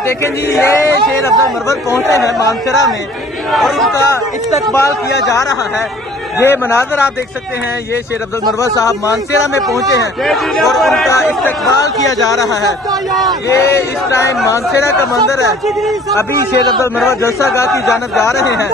देखें जी, ये शेर अफजल मरवत पहुंचे हैं मानसरा में और उनका इस्तकबाल किया जा रहा है। ये मनाजर आप देख सकते हैं, ये शेर अफजल मरवत साहब मानसरा में पहुंचे हैं और उनका इस्तकबाल किया जा रहा है। ये इस टाइम मानसरा का मंदिर है। अभी शेर अफजल मरवत जलसा गाह की जानब जा रहे हैं।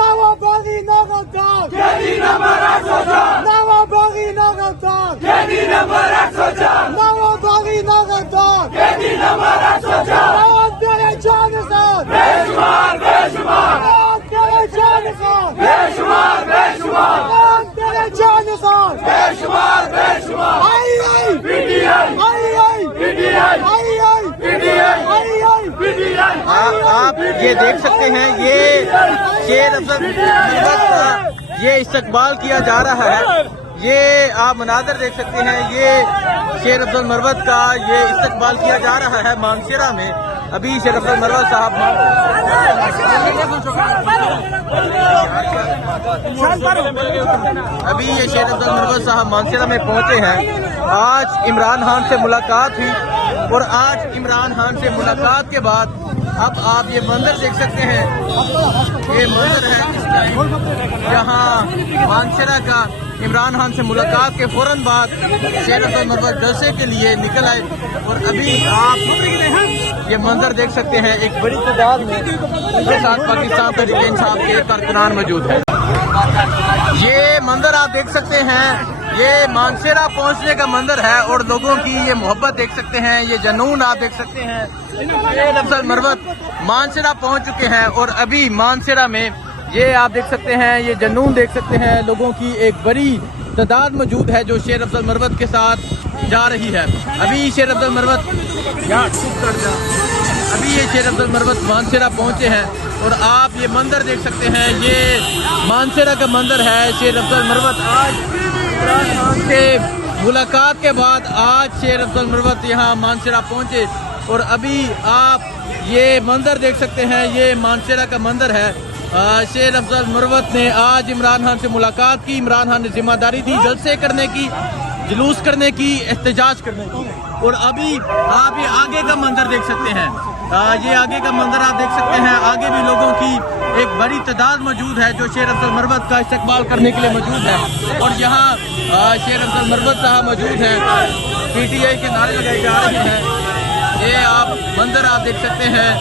आप ये देख सकते हैं, ये शेर अफजल मरवत का ये इस्तकबाल किया जा रहा है। ये आप मनाजर देख सकते हैं, ये शेर अफजल मरवत का ये इस्तकबाल किया जा रहा है मानसरा में। अभी शेर अफजल मरवत साहब मानसरा में पहुंचे हैं। आज इमरान खान से मुलाकात हुई और आज इमरान खान से मुलाकात के बाद अब आप ये मंदिर देख सकते हैं। ये मंदिर है यहाँ मानसरा का। इमरान खान से मुलाकात के फौरन बाद शेर अफजल मरवत जलसे के लिए निकल आए और अभी आप ये मंदिर देख सकते हैं। एक बड़ी तादाद में उनके साथ पाकिस्तान तहरीक इंसाफ के कारकुनान मौजूद है। ये मंदिर आप देख सकते हैं, ये मानसरा पहुंचने का मंदिर है और लोगों की ये मोहब्बत देख सकते हैं, ये जनून आप देख सकते हैं। शेर अफजल मरवत मानसरा पहुंच चुके हैं और अभी मानसरा में ये आप देख सकते हैं, ये जनून देख सकते हैं। लोगों की एक बड़ी तादाद मौजूद है जो शेर अफजल मरवत के साथ जा रही है। अभी ये शेर अफजल मरवत मानसरा पहुंचे हैं और आप ये मंदिर देख सकते हैं। ये मानसरा का मंदिर है। शेर अफजल मरवत आज इमरान खान से मुलाकात के बाद आज शेर अफजल मरवत यहाँ मानसरा पहुंचे और अभी आप ये मंदिर देख सकते हैं। ये मानसरा का मंदिर है। शेर अफजल मरवत ने आज इमरान खान से मुलाकात की। इमरान खान ने जिम्मेदारी दी जलसे करने की, जुलूस करने की, एहतजाज करने की। और अभी आप ये आगे का मंदिर देख सकते हैं। ये आगे का मंदिर आप देख सकते हैं। आगे भी लोगों की एक बड़ी तादाद मौजूद है जो शेर अफजल मरवत का इस्तकबाल करने के लिए मौजूद है। और यहाँ शेर अफजल मरवत साहब मौजूद हैं। PTI के नारे लगाए जा रहे हैं। ये आप मंदिर आप देख सकते हैं।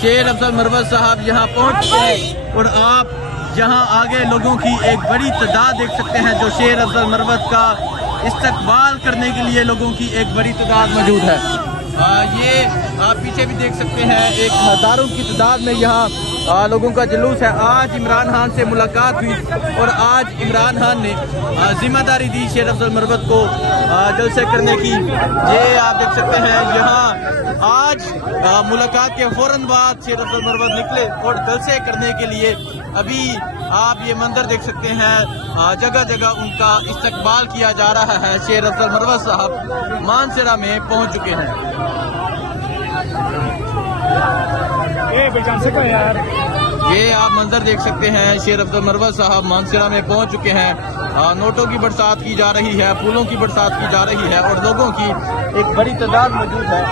शेर अफजल मरवत साहब यहाँ पहुँच चुके हैं और आप यहाँ आगे लोगों की एक बड़ी तादाद देख सकते हैं जो शेर अफजल मरवत का इस्तकबाल करने के लिए लोगों की एक बड़ी तादाद मौजूद है। ये आप पीछे भी देख सकते हैं, एक हजारों की तादाद में यहाँ लोगों का जुलूस है। आज इमरान खान से मुलाकात हुई और आज इमरान खान ने जिम्मेदारी दी शेर अफजल मरवत को जलसे करने की। ये आप देख सकते हैं, यहाँ आज मुलाकात के फौरन बाद शेर अफजल मरवत निकले और जलसे करने के लिए। अभी आप ये मंदिर देख सकते हैं, जगह जगह उनका इस्तकबाल किया जा रहा है। शेर अफजल मरवत साहब मानसरा में पहुंच चुके हैं। ये आप मंजर देख सकते हैं, शेर अफजल मरवत साहब मानसरा में पहुंच चुके हैं। नोटों की बरसात की जा रही है, फूलों की बरसात की जा रही है और लोगों की एक बड़ी तादाद मौजूद है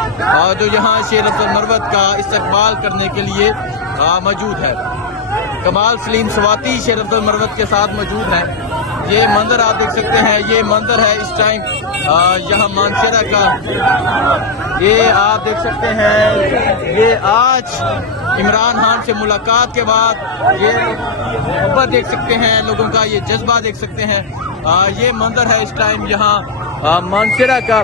जो यहाँ शेर अफजल मरवत का इस्तकबाल करने के लिए मौजूद है। कमाल सलीम स्वाति शेर अफजल मरवत के साथ मौजूद हैं। ये मंदिर आप देख सकते हैं, ये मंदिर है इस टाइम यहाँ मानसरा का। ये आप देख सकते हैं, ये आज इमरान खान से मुलाकात के बाद ये मोहब्बत देख सकते हैं लोगों का, ये जज्बा देख सकते हैं। ये मंदिर है इस टाइम यहाँ मानसरा का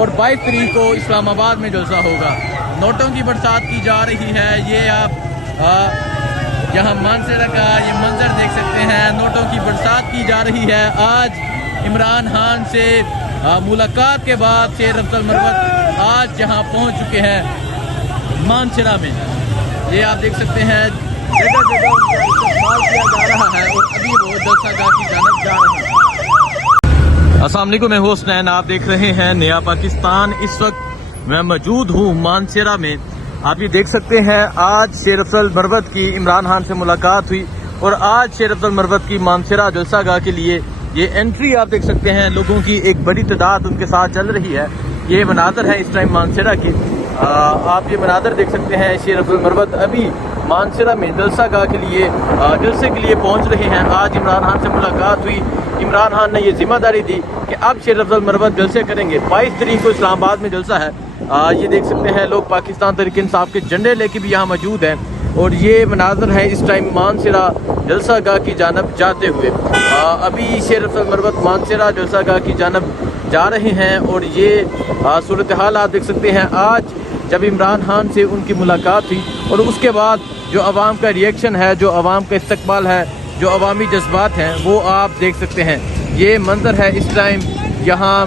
और 22 तारीख को इस्लामाबाद में जलसा होगा। नोटों की बरसात की जा रही है। ये आप यहाँ मानसरा का ये मंजर देख सकते हैं, नोटों की बरसात की जा रही है। आज इमरान खान से मुलाकात के बाद शेर अफजल मरवत आज जहाँ पहुँच चुके हैं मानसरा में। ये आप देख सकते हैं, जगह जगह उनका इस्तेमाल किया जा रहा है और अभी वो जलसागाह की जानब जा रहे हैं। अस्सलाम वालेकुम, मैं हुसनैन, आप देख रहे हैं नया पाकिस्तान। इस वक्त मैं मौजूद हूँ मानसरा में। आप ये देख सकते हैं, आज शेर अफजल मरवत की इमरान खान से मुलाकात हुई और आज शेर अफजल मरवत की मानसरा जलसागाह के लिए ये एंट्री आप देख सकते हैं। लोगों की एक बड़ी तादाद उनके साथ चल रही है। ये मनाजर है इस टाइम मानसरा की। आप ये मनाज़र देख सकते हैं। शेर अब्दुल मरवत अभी मानसरा में जलसा गाह के लिए जलसे के लिए पहुंच रहे हैं। आज इमरान खान से मुलाकात हुई। इमरान खान ने ये जिम्मेदारी दी कि अब शेर अब्दुल मरवत जलसे करेंगे। 22 तारीख को इस्लामाबाद में जलसा है। ये देख सकते हैं लोग पाकिस्तान तहरीक इंसाफ के झंडे लेके भी यहाँ मौजूद हैं और ये मनाज़र है इस टाइम मानसरा जलसा गाह की जानब जाते हुए। अभी शेर अब्दुल मरवत मानसरा जलसा गाह की जानब जा रहे हैं और ये सूरत हाल आप देख सकते हैं। आज जब इमरान खान से उनकी मुलाकात हुई और उसके बाद जो अवाम का रिएक्शन है, जो अवाम का इस्तकबाल है, जो अवामी जज्बात हैं, वो आप देख सकते हैं। ये मंजर है इस टाइम यहाँ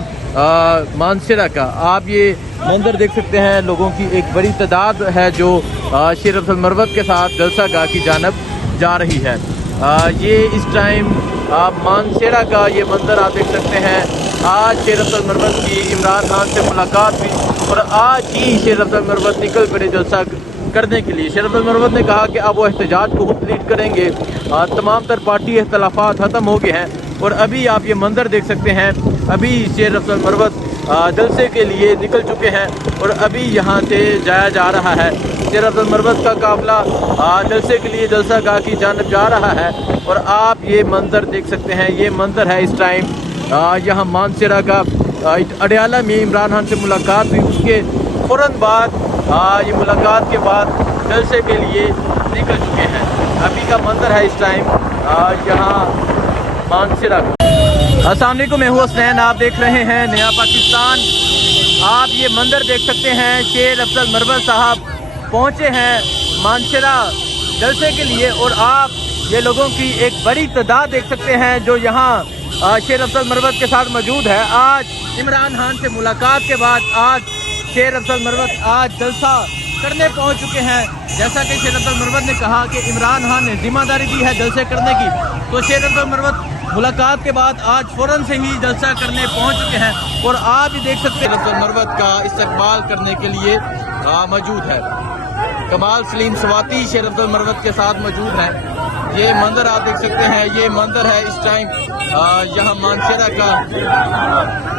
मानसरा का। आप ये मंजर देख सकते हैं। लोगों की एक बड़ी तादाद है जो शेर अब्दुल मरवत के साथ जलसा गाह की जानब जा रही है। ये इस टाइम मानसरा का ये मंजर आप देख सकते हैं। आज शेर अब्दुल मरवत की इमरान खान से मुलाकात हुई और आज ही शेर अब्दुल मरवत निकल पड़े जलसा करने के लिए। शेर अब्दुल मरवत ने कहा कि अब वो एहतजाज को खुद लीड करेंगे। तमाम तर पार्टी इख्तलाफात ख़त्म हो गए हैं और अभी आप ये मंजर देख सकते हैं। अभी शेर अब्दुल मरवत जलसे के लिए निकल चुके हैं और अभी यहाँ से जाया जा रहा है। शेर अब्दुल मरवत का काफिला जलसे के लिए जलसा गाह की जानब जा रहा है और आप ये मंजर देख सकते हैं। ये मंजर है इस टाइम यहाँ मानसरा का। अडयाला में इमरान खान से मुलाकात हुई, उसके फ़ौरन बाद ये मुलाकात के बाद जलसे के लिए निकल चुके हैं। अभी का मंजर है इस टाइम यहाँ मानसरा का। अस्सलाम वालेकुम, मैं हूँ हसनैन, आप देख रहे हैं नया पाकिस्तान। आप ये मंजर देख सकते हैं। शेर अब्दुल मरवत साहब पहुँचे हैं मानसरा जलसे के लिए और आप ये लोगों की एक बड़ी तादाद देख सकते हैं जो यहाँ शेर अब्दुल मरवत के साथ मौजूद है। आज इमरान खान से मुलाकात के बाद आज शेर अब्दुल मरवत आज जलसा करने पहुंच चुके हैं। जैसा कि शेर अब्दुल मरवत ने कहा कि इमरान खान ने जिम्मेदारी दी है जलसे करने की, तो शेर अब्दुल मरवत मुलाकात के बाद आज फ़ौरन से ही जलसा करने पहुंच चुके हैं और आप भी देख सकते हैं शेर अब्दुल मरवत का इस्तकबाल करने के लिए मौजूद है। कमाल सलीम स्वाति शेर अब्दुल मरवत के साथ मौजूद है। ये मंजर आप देख सकते हैं। ये मंजर है इस टाइम यहाँ मानसरा का।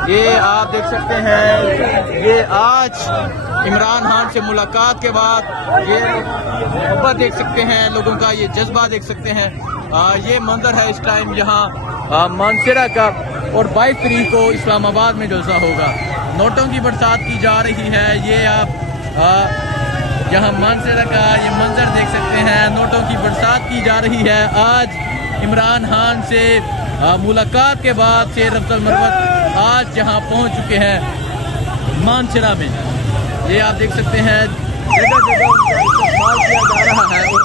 ये आप देख सकते हैं। ये आज इमरान खान से मुलाकात के बाद ये मोहब्बत देख सकते हैं लोगों का, ये जज्बा देख सकते हैं। ये मंजर है इस टाइम यहाँ मानसरा का और 22 तारीख को इस्लामाबाद में जलसा होगा। नोटों की बरसात की जा रही है। ये आप यहाँ मानसरा का ये मंजर देख सकते हैं। नोटों की बरसात की जा रही है। आज इमरान खान से मुलाकात के बाद शेर अब्दुल मरवत आज यहाँ पहुँच चुके हैं मानसरा में। ये आप देख सकते हैं जगह जगह उनका इस्तेमाल किया जा रहा है और